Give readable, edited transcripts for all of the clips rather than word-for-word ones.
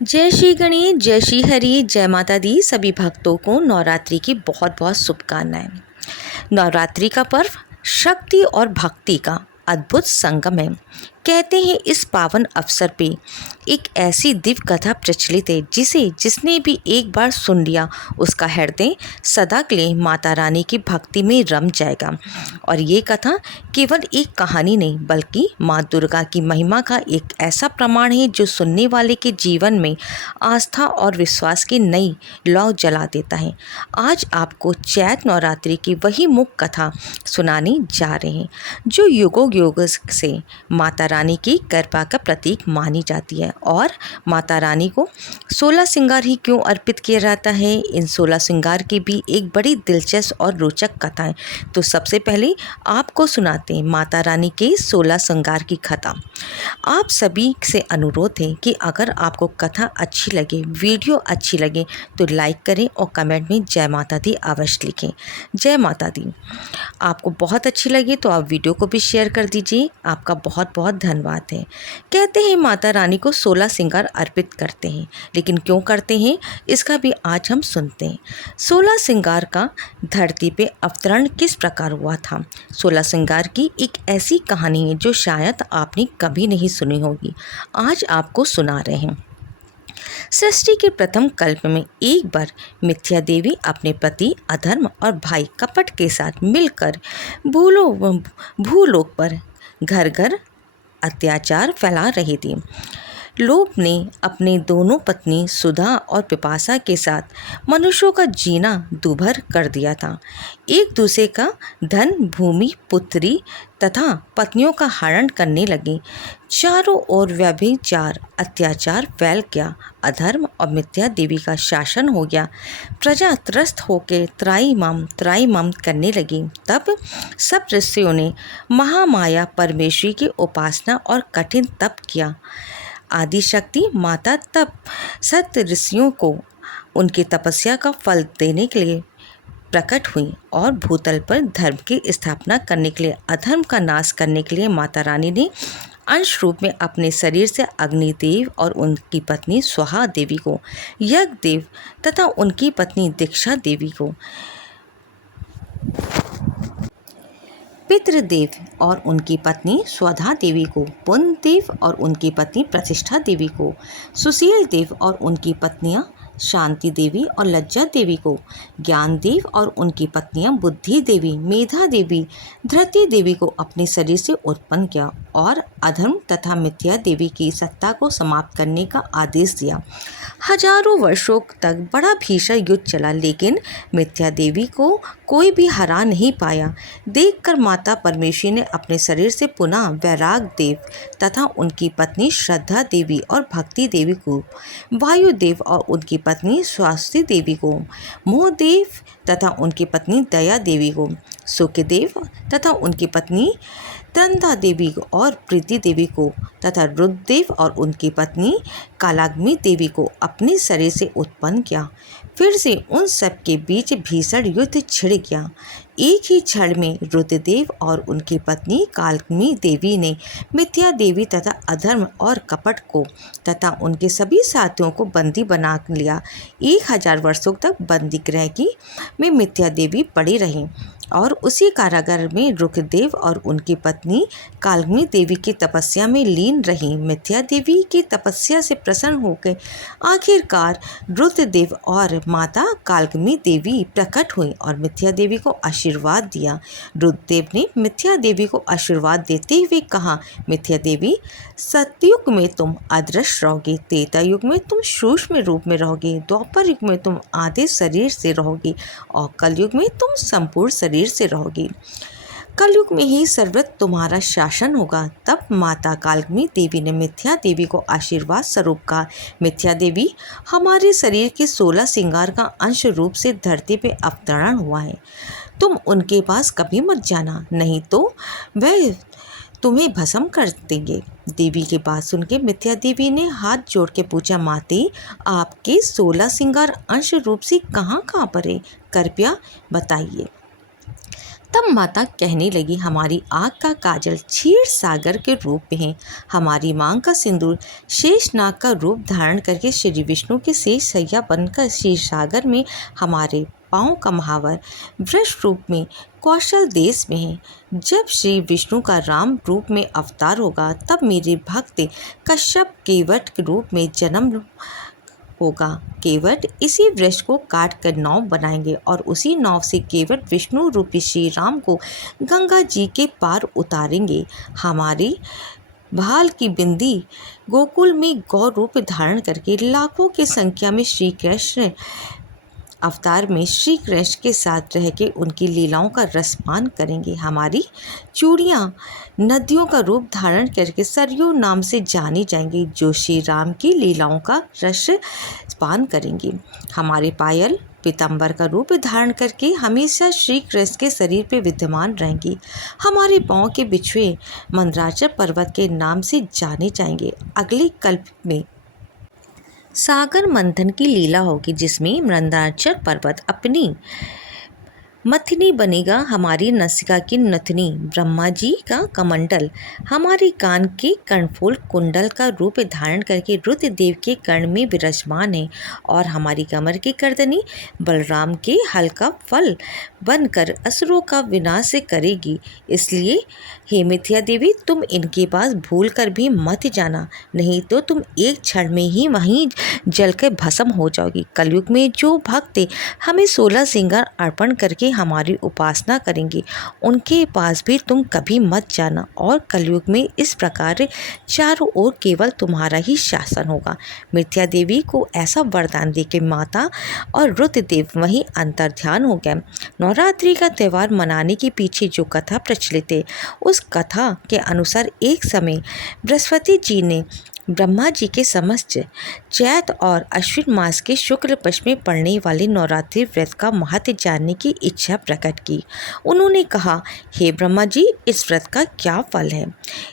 जय श्री गणेश, जय श्री हरि, जय माता दी। सभी भक्तों को नवरात्रि की बहुत बहुत शुभकामनाएं। नवरात्रि का पर्व शक्ति और भक्ति का अद्भुत संगम है। कहते हैं इस पावन अवसर पे एक ऐसी दिव्य कथा प्रचलित है जिसने भी एक बार सुन लिया उसका हृदय सदा के लिए माता रानी की भक्ति में रम जाएगा। और ये कथा केवल एक कहानी नहीं बल्कि माँ दुर्गा की महिमा का एक ऐसा प्रमाण है जो सुनने वाले के जीवन में आस्था और विश्वास की नई लौ जला देता है। आज आपको चैत नवरात्रि की वही मुख्य कथा सुनाने जा रहे हैं जो युगों युगों से माता रानी की कृपा का प्रतीक मानी जाती है। और माता रानी को 16 श्रृंगार ही क्यों अर्पित किया जाता है, इन 16 श्रृंगार की भी एक बड़ी दिलचस्प और रोचक कथा है। तो सबसे पहले आपको सुनाते हैं माता रानी के 16 श्रृंगार की कथा। आप सभी से अनुरोध है कि अगर आपको कथा अच्छी लगे, वीडियो अच्छी लगे तो लाइक करें और कमेंट में जय माता दी अवश्य लिखें। जय माता दी। आपको बहुत अच्छी लगी तो आप वीडियो को भी शेयर कर दीजिए। आपका बहुत बहुत धन्यवाद है। कहते हैं माता रानी को 16 श्रृंगार अर्पित करते हैं, लेकिन क्यों करते हैं इसका भी आज हम सुनते हैं। 16 श्रृंगार का धरती पे अवतरण किस प्रकार हुआ था। 16 श्रृंगार की एक ऐसी कहानी है जो शायद आपने कभी नहीं सुनी होगी, आज आपको सुना रहे हैं। सृष्टि के प्रथम कल्प में एक बार मिथ्या देवी अपने पति अधर्म और भाई कपट के साथ मिलकर भूलोक पर घर घर अत्याचार फैला रही थी। लोभ ने अपने दोनों पत्नी सुधा और पिपासा के साथ मनुष्यों का जीना दूभर कर दिया था। एक दूसरे का धन, भूमि, पुत्री तथा पत्नियों का हरण करने लगे। चारों ओर व्यभिचार, अत्याचार फैल गया। अधर्म और मिथ्या देवी का शासन हो गया। प्रजा त्रस्त होकर त्राईमाम करने लगी। तब सब ऋषियों ने महामाया परमेश्वरी की उपासना और कठिन तप किया। आदिशक्ति माता तब सत्य ऋषियों को उनकी तपस्या का फल देने के लिए प्रकट हुई और भूतल पर धर्म की स्थापना करने के लिए, अधर्म का नाश करने के लिए माता रानी ने अंश रूप में अपने शरीर से अग्निदेव और उनकी पत्नी स्वाहा देवी को, यज्ञदेव तथा उनकी पत्नी दीक्षा देवी को, पितृदेव और उनकी पत्नी स्वधा देवी को, पुण्य देव और उनकी पत्नी प्रतिष्ठा देवी को, सुशील देव और उनकी पत्नियां शांति देवी और लज्जा देवी को, ज्ञान देव और उनकी पत्नियां बुद्धि देवी, मेधा देवी, धृति देवी को अपने शरीर से उत्पन्न किया और अधर्म तथा मिथ्या देवी की सत्ता को समाप्त करने का आदेश दिया। हजारों वर्षों तक बड़ा भीषण युद्ध चला, लेकिन मिथ्या देवी को कोई भी हरा नहीं पाया। देखकर माता परमेश्वरी ने अपने शरीर से पुनः वैराग देव तथा उनकी पत्नी श्रद्धा देवी और भक्ति देवी को, वायुदेव और उनकी पत्नी स्वास्ति देवी को, मोहदेव तथा उनकी पत्नी दया देवी को, सुखदेव तथा उनकी पत्नी तंदा देवी को और प्रीति देवी को तथा रुद्रदेव और उनकी पत्नी कालाग्नि देवी को अपने शरीर से उत्पन्न किया। फिर से उन सब के बीच भीषण युद्ध छिड़ गया। एक ही क्षण में रुद्रदेव और उनकी पत्नी कालाग्नि देवी ने मिथ्या देवी तथा अधर्म और कपट को तथा उनके सभी साथियों को बंदी बना लिया। 1000 वर्षों तक बंदी गृह में मिथ्या देवी पड़ी रही और उसी कारागार में रुद्रदेव और उनकी पत्नी कालाग्नि देवी की तपस्या में लीन रही। मिथ्या देवी की तपस्या से प्रसन्न होकर आखिरकार रुद्रदेव और माता कालाग्नि देवी प्रकट हुई और मिथ्या देवी को आशीर्वाद दिया। रुद्रदेव ने मिथ्या देवी को आशीर्वाद देते हुए कहा, मिथ्या देवी, सतयुग में तुम अदृश्य रहोगे, त्रेता युग में तुम सूक्ष्म रूप में रहोगे, द्वापर युग में तुम आधे शरीर से रहोगे और कलयुग में तुम संपूर्ण शरीर से रहोगी। कलयुग में ही सर्वत्र तुम्हारा शासन होगा। तब माता कालाग्नि देवी ने मिथ्या देवी को आशीर्वाद स्वरूप कहा, मिथ्या देवी, हमारे शरीर के 16 श्रृंगार का अंश रूप से धरती पे अवतरण हुआ है। तुम उनके पास कभी मत जाना, नहीं तो वह तुम्हें भस्म कर देंगे। देवी की बात सुनकर मिथ्या देवी ने हाथ जोड़ के पूछा, माते, आपके 16 श्रृंगार अंश रूप से कहाँ पर है, कृपया बताइए। तब माता कहने लगी, हमारी आँख का काजल क्षीर सागर के रूप में है, हमारी मांग का सिंदूर शेषनाग का रूप धारण करके श्री विष्णु के शेष सैया बनकर क्षीर सागर में, हमारे पाँव का महावर वृष रूप में कौशल देश में है। जब श्री विष्णु का राम रूप में अवतार होगा तब मेरे भक्त कश्यप केवट के रूप में जन्म होगा। केवट इसी वृक्ष को काट कर नाव बनाएंगे और उसी नाव से केवट विष्णु रूपी श्री राम को गंगा जी के पार उतारेंगे। हमारी भाल की बिंदी गोकुल में गौ रूप धारण करके लाखों की संख्या में श्री कृष्ण अवतार में श्री कृष्ण के साथ रह के उनकी लीलाओं का रसपान करेंगे। हमारी चूड़ियाँ नदियों का रूप धारण करके सरयू नाम से जानी जाएंगी, जो श्री राम की लीलाओं का रस पान करेंगे। हमारे पायल पीताम्बर का रूप धारण करके हमेशा श्री कृष्ण के शरीर पे विद्यमान रहेंगी। हमारे पाँव के बिछुए मंदराचल पर्वत के नाम से जाने जाएंगे। अगले कल्प में सागर मंथन की लीला होगी, जिसमें मंदराचल पर्वत अपनी मथनी बनेगा। हमारी नसिका की नथनी ब्रह्मा जी का कमंडल हमारे कान के कर्णफूल कुंडल का रूप धारण करके रुद्रदेव के कर्ण में विराजमान है और हमारी कमर की गर्दनी बलराम के हल का फल बनकर असुरों का विनाश करेगी। इसलिए हे मिथ्या देवी, तुम इनके पास भूल कर भी मत जाना, नहीं तो तुम एक क्षण में ही वहीं जलकर भस्म हो जाओगी। कलयुग में जो भक्त हमें 16 श्रृंगार अर्पण करके हमारी उपासना करेंगे, उनके पास भी तुम कभी मत जाना और कलयुग में इस प्रकार चारों ओर केवल तुम्हारा ही शासन होगा। मिथ्या देवी को ऐसा वरदान देके माता और रुद्रदेव वहीं अंतर्ध्यान हो गए। नवरात्रि का त्यौहार मनाने के पीछे जो कथा प्रचलित है, उस कथा के अनुसार एक समय बृहस्पति जी ने ब्रह्मा जी के समस्त चैत और अश्विन मास के शुक्ल पक्ष में पड़ने वाले नवरात्रि व्रत का महत्व जानने की इच्छा प्रकट की। उन्होंने कहा, हे ब्रह्मा जी, इस व्रत का क्या फल है,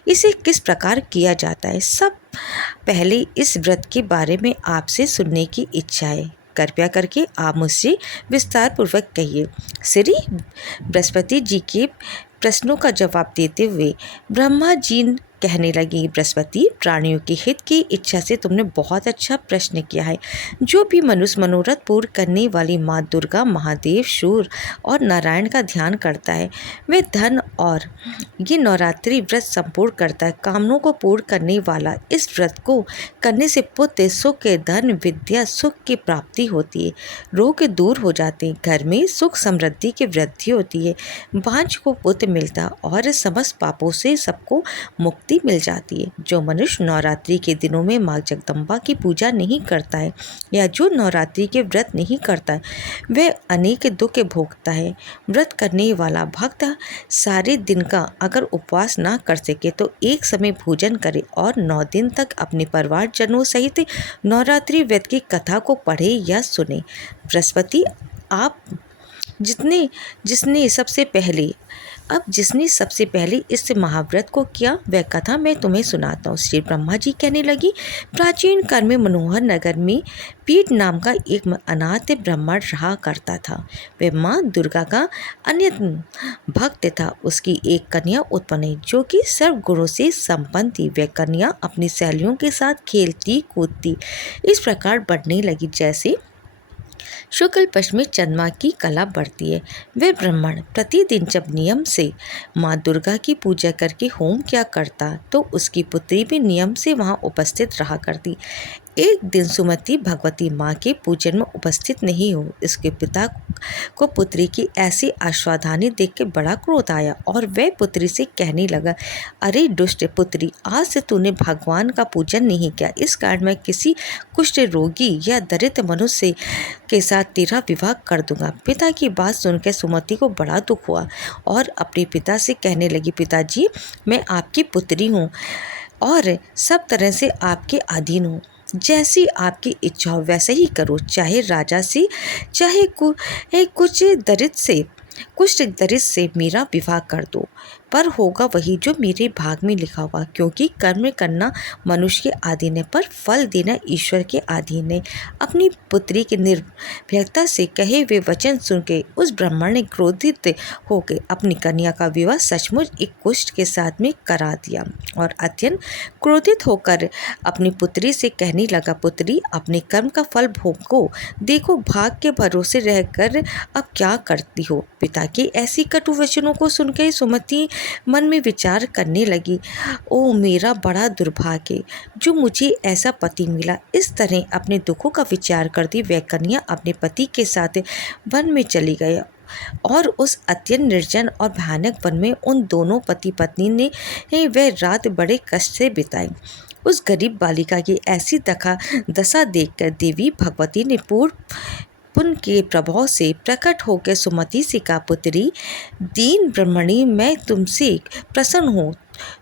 इसे किस प्रकार किया जाता है, सब पहले इस व्रत के बारे में आपसे सुनने की इच्छा है। कृपया करके आप मुझसे विस्तार पूर्वक कहिए। श्री बृहस्पति जी के प्रश्नों का जवाब देते हुए ब्रह्मा जी कहने लगी, बृहस्पति, प्राणियों के हित की इच्छा से तुमने बहुत अच्छा प्रश्न किया है। जो भी मनुष्य मनोरथ पूर्ण करने वाली माँ दुर्गा, महादेव, सूर्य और नारायण का ध्यान करता है, वह धन और ये नवरात्रि व्रत संपूर्ण करता है। कामनों को पूर्ण करने वाला इस व्रत को करने से पुत्र, सुख, धन, विद्या, सुख की प्राप्ति होती है, रोग दूर हो जाते हैं, घर में सुख समृद्धि की वृद्धि होती है, बांझ को पुत्र मिलता है और समस्त पापों से सबको मुक्ति मिल जाती है। जो मनुष्य नवरात्रि के दिनों में माँ जगदम्बा की पूजा नहीं करता है या जो नवरात्रि के व्रत नहीं करता है, वह अनेक दुख भोगता है। व्रत करने वाला भक्त सारे दिन का अगर उपवास ना कर सके तो एक समय भोजन करे और 9 दिन तक अपने परिवारजनों सहित नवरात्रि व्रत की कथा को पढ़े या सुने। बृहस्पति, आप जिसने सबसे पहले इस महाव्रत को किया, वह कथा मैं तुम्हें सुनाता हूँ। श्री ब्रह्मा जी कहने लगी, प्राचीन काल में मनोहर नगर में पीठ नाम का एक अनाथ ब्राह्मण रहा करता था। वह माँ दुर्गा का अन्य भक्त था। उसकी एक कन्या उत्पन्न हुई जो कि सर्व गुणों से संपन्न थी। वह कन्या अपनी सहेलियों के साथ खेलती कूदती इस प्रकार बढ़ने लगी जैसे शुक्ल पक्ष में चंद्रमा की कला बढ़ती है। वह ब्राह्मण प्रतिदिन जब नियम से माँ दुर्गा की पूजा करके होम किया करता तो उसकी पुत्री भी नियम से वहाँ उपस्थित रहा करती। एक दिन सुमति भगवती माँ के पूजन में उपस्थित नहीं हो, इसके पिता को पुत्री की ऐसी असावधानी देख के बड़ा क्रोध आया और वह पुत्री से कहने लगा, अरे दुष्ट पुत्री, आज से तूने भगवान का पूजन नहीं किया, इस कारण मैं किसी कुष्ठ रोगी या दरिद्र मनुष्य के साथ तेरा विवाह कर दूंगा। पिता की बात सुनकर सुमति को बड़ा दुख हुआ और अपने पिता से कहने लगी, पिताजी, मैं आपकी पुत्री हूँ और सब तरह से आपके अधीन हूँ। जैसी आपकी इच्छा हो वैसे ही करो, चाहे राजा से चाहे कुछ दरिद्र से मेरा विवाह कर दो। पर होगा वही जो मेरे भाग में लिखा हुआ, क्योंकि कर्म करना मनुष्य के अधीन है पर फल देना ईश्वर के अधीन है। अपनी पुत्री के निर्भयता से कहे हुए वचन सुनकर उस ब्राह्मण ने क्रोधित होकर अपनी कन्या का विवाह सचमुच एक कुष्ठ के साथ में करा दिया और अत्यंत क्रोधित होकर अपनी पुत्री से कहने लगा, पुत्री अपने कर्म का फल भोगो, देखो भाग के भरोसे रहकर अब क्या करती हो। पिता के ऐसी कटु वचनों को सुनकर सुमति मन में विचार करने लगी, ओ मेरा बड़ा दुर्भाग्य जो मुझे ऐसा पति मिला। इस तरह अपने दुखों का विचार करती वह कन्या अपने पति के साथ वन में चली गई और उस अत्यंत निर्जन और भयानक वन में उन दोनों पति पत्नी ने वह रात बड़े कष्ट से बिताई। उस गरीब बालिका की ऐसी दशा देखकर देवी भगवती ने पुण्य के प्रभाव से प्रकट होकर सुमति से कहा, पुत्री दीन ब्रह्मणी, मैं तुमसे प्रसन्न हूँ,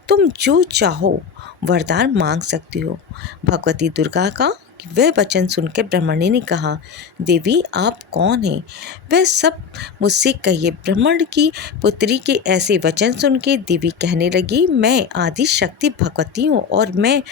तुम जो चाहो वरदान मांग सकती हो। भगवती दुर्गा का वह वचन सुनकर ब्राह्मणी ने कहा, देवी आप कौन हैं? वह सब मुझसे कहिए। ब्राह्मण की पुत्री के ऐसे वचन सुन के देवी कहने लगी, मैं आदि शक्ति भगवती हूँ और मैं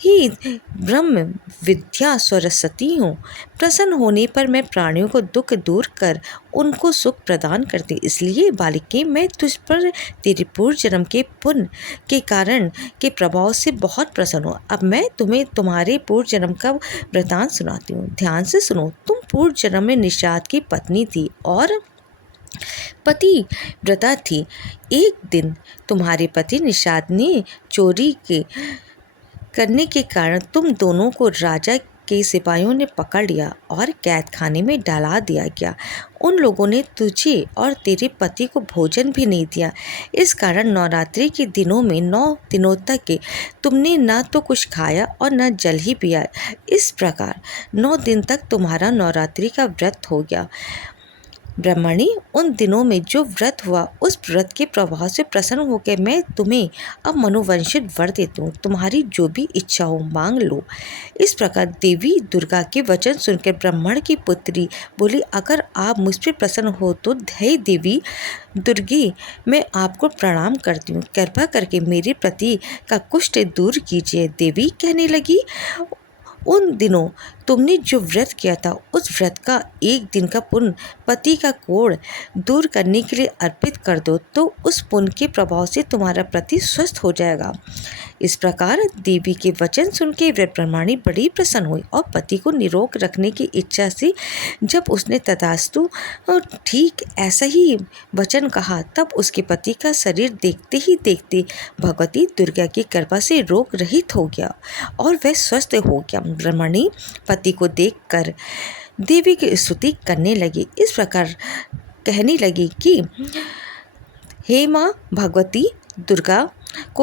ही ब्रह्म विद्या सरस्वती हूँ। प्रसन्न होने पर मैं प्राणियों को दुख दूर कर उनको सुख प्रदान करती, इसलिए बालिके मैं तुझ पर तेरे पूर्व जन्म के पुण्य के कारण के प्रभाव से बहुत प्रसन्न हूँ। अब मैं तुम्हें तुम्हारे पूर्व जन्म का वृतांत सुनाती हूँ, ध्यान से सुनो। तुम पूर्व जन्म में निषाद की पत्नी थी और पति व्रता थी। एक दिन तुम्हारे पति निषाद ने चोरी करने के कारण तुम दोनों को राजा के सिपाहियों ने पकड़ लिया और कैद खाने में डाला दिया गया। उन लोगों ने तुझे और तेरे पति को भोजन भी नहीं दिया। इस कारण नवरात्रि के दिनों में 9 दिनों तक तुमने न तो कुछ खाया और न जल ही पिया। इस प्रकार 9 दिन तक तुम्हारा नवरात्रि का व्रत हो गया। ब्राह्मणी उन दिनों में जो व्रत हुआ उस व्रत के प्रभाव से प्रसन्न होकर मैं तुम्हें अब मनोवंशित वर देती हूँ, तुम्हारी जो भी इच्छा हो मांग लो। इस प्रकार देवी दुर्गा के वचन सुनकर ब्राह्मण की पुत्री बोली, अगर आप मुझ पर प्रसन्न हो तो हे देवी दुर्गे मैं आपको प्रणाम करती हूँ, कृपा करके मेरे पति का कुष्ठ दूर कीजिए। देवी कहने लगी, उन दिनों तुमने जो व्रत किया था उस व्रत का एक दिन का पुण्य पति का कोढ़ दूर करने के लिए अर्पित कर दो तो उस पुण्य के प्रभाव से तुम्हारा पति स्वस्थ हो जाएगा। इस प्रकार देवी के वचन सुन के वह ब्राह्मणी बड़ी प्रसन्न हुई और पति को निरोग रखने की इच्छा से जब उसने तथास्तु ठीक ऐसा ही वचन कहा तब उसके पति का शरीर देखते ही देखते भगवती दुर्गा की कृपा से रोग रहित हो गया और वह स्वस्थ हो गया। ब्राह्मणी पति को देखकर देवी की स्तुति करने लगी, इस प्रकार कहने लगी कि हे माँ भगवती दुर्गति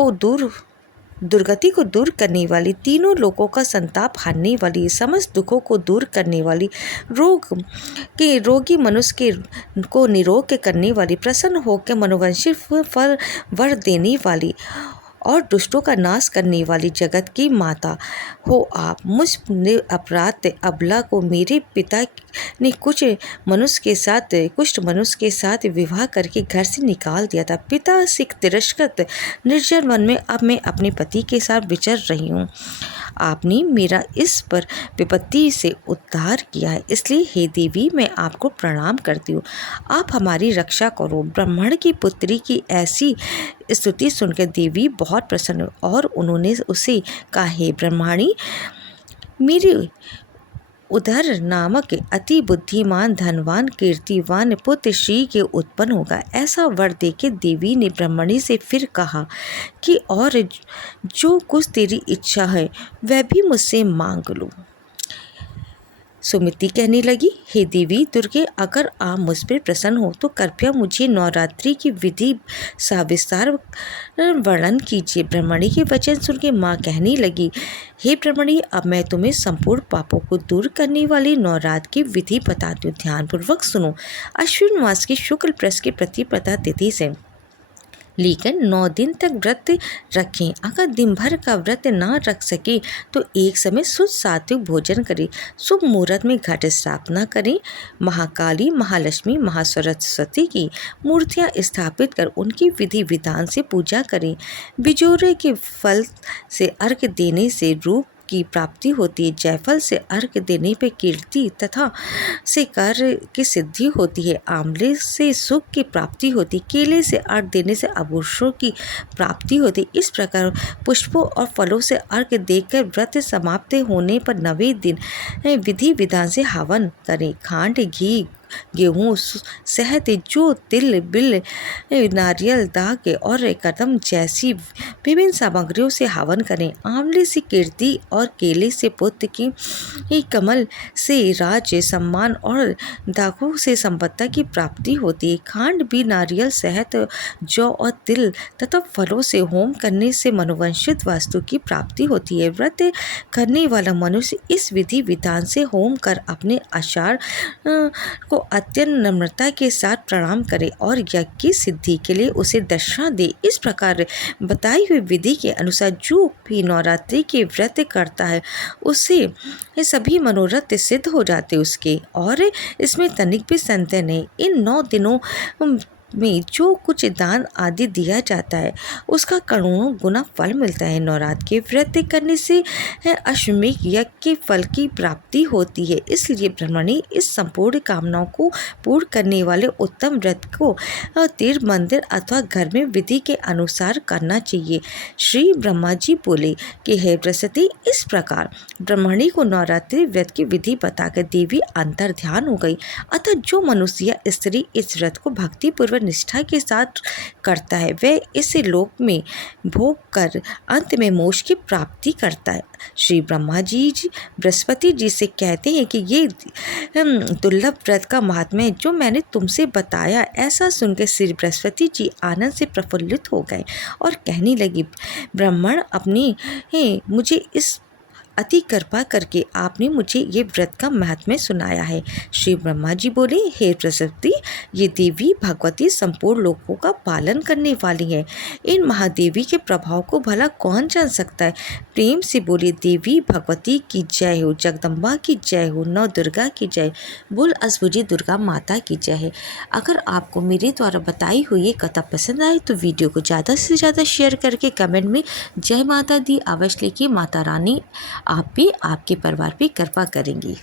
को दूर करने वाली, तीनों लोगों का संताप हारने वाली, समस्त दुखों को दूर करने वाली, रोगी मनुष्य को निरोग करने वाली, प्रसन्न होकर मनोवंशित फल वर देने वाली और दुष्टों का नाश करने वाली जगत की माता हो आप। मुझ अपराध अबला को मेरे पिता ने कुष्ठ मनुष्य के साथ विवाह करके घर से निकाल दिया था। पिता से तिरस्कृत निर्जन वन में अब मैं अपने पति के साथ विचर रही हूँ। आपने मेरा इस पर विपत्ति से उद्धार किया है, इसलिए हे देवी मैं आपको प्रणाम करती हूँ, आप हमारी रक्षा करो। ब्राह्मण की पुत्री की ऐसी स्तुति सुनकर देवी बहुत प्रसन्न और उन्होंने उसे कहा, हे ब्राह्मणी मेरे उधर नामक अति बुद्धिमान धनवान कीर्तिवान पुत्र श्री के उत्पन्न होगा। ऐसा वर देके देवी ने ब्राह्मणी से फिर कहा कि और जो कुछ तेरी इच्छा है वह भी मुझसे मांग लो। सुमति कहने लगी, हे देवी दुर्गे अगर आप मुझ पर प्रसन्न हो तो कृपया मुझे नवरात्रि की विधि सविस्तार वर्णन कीजिए। ब्राह्मणी के वचन सुन के माँ कहने लगी, हे ब्राह्मणी अब मैं तुम्हें संपूर्ण पापों को दूर करने वाली नवरात्र की विधि बताती हूँ, ध्यानपूर्वक सुनो। अश्विन मास की शुक्ल पक्ष की प्रतिपदा तिथि से लेकिन 9 दिन तक व्रत रखें। अगर दिन भर का व्रत ना रख सके तो एक समय शुद्ध सात्विक भोजन करें। शुभ मुहूर्त में घट स्थापना करें। महाकाली, महालक्ष्मी, महासरस्वती की मूर्तियां स्थापित कर उनकी विधि विधान से पूजा करें। बिजोरे के फल से अर्घ्य देने से रूप की प्राप्ति होती है। जायफल से अर्घ्य देने पे कीर्ति तथा से कार्य की सिद्धि होती है। आंवले से सुख की प्राप्ति होती है। केले से अर्घ्य देने से आभूषणों की प्राप्ति होती है। इस प्रकार पुष्पों और फलों से अर्घ्य देकर व्रत समाप्त होने पर 9वें दिन विधि विधान से हवन करें। खांड, घी, गेहूँ, शहद, जौ, तिल, बिल, नारियल, दाग और कदम जैसी विभिन्न सामग्रियों से हवन करें। आंवले से कीर्ति और केले से पुत्र की, कमल से राज, सम्मान और दागों से संपत्ति की प्राप्ति होती है। खांड भी नारियल, शहद, जौ और तिल तथा फलों से होम करने से मनोवांछित वस्तु की प्राप्ति होती है। व्रत करने वाला मनुष्य इस विधि विधान से होम कर अपने आचार्य को अत्यंत नम्रता के साथ प्रणाम करे और यज्ञ की सिद्धि के लिए उसे दक्षिणा दे। इस प्रकार बताई हुई विधि के अनुसार जो भी नवरात्रि के व्रत करता है उससे सभी मनोरथ सिद्ध हो जाते उसके, और इसमें तनिक भी संदेह नहीं। इन 9 दिनों में जो कुछ दान आदि दिया जाता है उसका करोड़ों गुना फल मिलता है। नवरात्र के व्रत करने से अश्वमेध यज्ञ के फल की प्राप्ति होती है। इसलिए ब्राह्मणी इस संपूर्ण कामनाओं को पूर्ण करने वाले उत्तम व्रत को तीर्थ, मंदिर अथवा घर में विधि के अनुसार करना चाहिए। श्री ब्रह्मा जी बोले कि हे बृहस्पति, इस प्रकार ब्राह्मणी को नवरात्रि व्रत की विधि बताकर देवी अंतर ध्यान हो गई। अतः जो मनुष्य या स्त्री इस व्रत को भक्तिपूर्वक निष्ठा के साथ करता है वह इस लोक में भोग कर अंत में मोक्ष की प्राप्ति करता है। श्री ब्रह्मा जी बृहस्पति जी से कहते हैं कि ये दुर्लभ व्रत का महात्म्य जो मैंने तुमसे बताया। ऐसा सुनकर श्री बृहस्पति जी आनंद से प्रफुल्लित हो गए और कहने लगी, ब्राह्मण अपनी मुझे इस अति कृपा करके आपने मुझे ये व्रत का महात्म्य सुनाया है। श्री ब्रह्मा जी बोले, हे बृहस्पति, ये देवी भगवती संपूर्ण लोकों का पालन करने वाली है। इन महादेवी के प्रभाव को भला कौन जान सकता है। प्रेम से बोले, देवी भगवती की जय हो, जगदम्बा की जय हो, नव दुर्गा की जय, बोल अष्टभुजी दुर्गा माता की जय है। अगर आपको मेरे द्वारा बताई हुई ये कथा पसंद आए तो वीडियो को ज़्यादा से ज़्यादा शेयर करके कमेंट में जय माता दी अवश्य लिखिए। माता रानी आप भी आपके परिवार पे कृपा करेंगी।